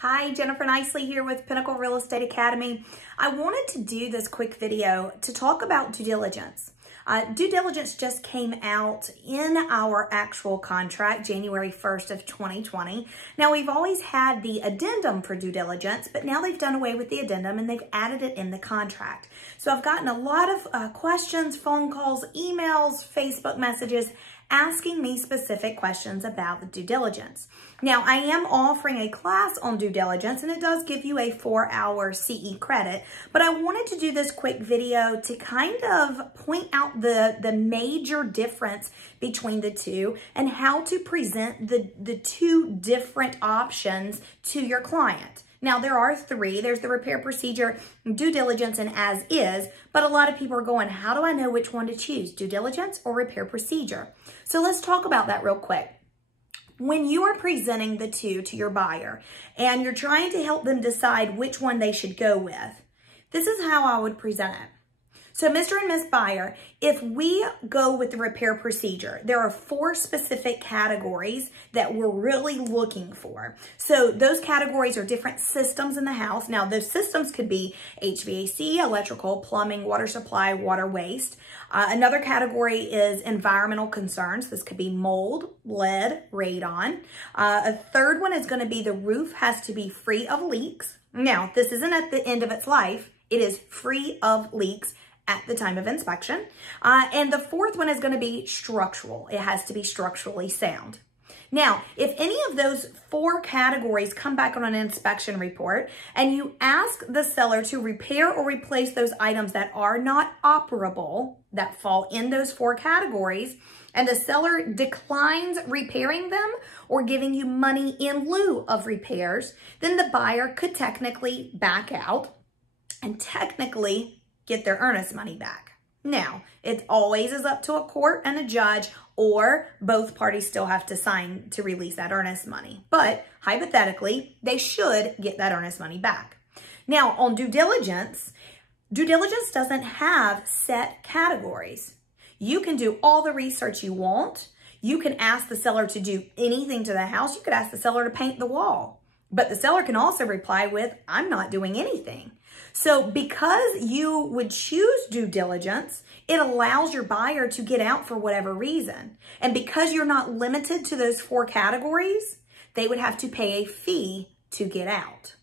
Hi, Jennifer Nicely here with Pinnacle Real Estate Academy. I wanted to do this quick video to talk about due diligence. Due diligence just came out in our actual contract, January 1st of 2020. Now, we've always had the addendum for due diligence, but now they've done away with the addendum and they've added it in the contract. So I've gotten a lot of questions, phone calls, emails, Facebook messages, asking me specific questions about the due diligence. Now, I am offering a class on due diligence, and it does give you a 4-hour CE credit, but I wanted to do this quick video to kind of point out the major difference between the two and how to present the two different options to your client. Now, there are three. There's the repair procedure, due diligence, and as is. But a lot of people are going, how do I know which one to choose, due diligence or repair procedure? So let's talk about that real quick. When you are presenting the two to your buyer and you're trying to help them decide which one they should go with, this is how I would present it. So Mr. and Ms. Buyer, if we go with the repair procedure, there are 4 specific categories that we're really looking for. So those categories are different systems in the house. Now, those systems could be HVAC, electrical, plumbing, water supply, water waste. Another category is environmental concerns. This could be mold, lead, radon. A third one is going to be the roof has to be free of leaks. Now, this isn't at the end of its life. It is free of leaks at the time of inspection. And the fourth one is going to be structural. It has to be structurally sound. Now, if any of those 4 categories come back on an inspection report and you ask the seller to repair or replace those items that are not operable, that fall in those 4 categories, and the seller declines repairing them or giving you money in lieu of repairs, then the buyer could technically back out and technically get their earnest money back. Now, it always is up to a court and a judge, or both parties still have to sign to release that earnest money. But hypothetically, they should get that earnest money back. Now, on due diligence doesn't have set categories. You can do all the research you want. You can ask the seller to do anything to the house. You could ask the seller to paint the wall. But the seller can also reply with, I'm not doing anything. So because you would choose due diligence, it allows your buyer to get out for whatever reason. And because you're not limited to those 4 categories, they would have to pay a fee to get out.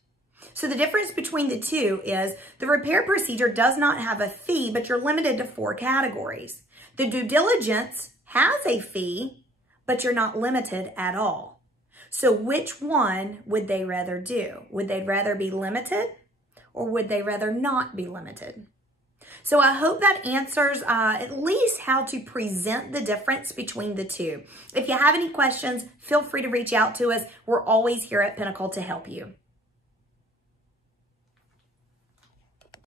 So the difference between the two is the repair procedure does not have a fee, but you're limited to 4 categories. The due diligence has a fee, but you're not limited at all. So which one would they rather do? Would they rather be limited, or would they rather not be limited? So I hope that answers at least how to present the difference between the two. If you have any questions, feel free to reach out to us. We're always here at Pinnacle to help you.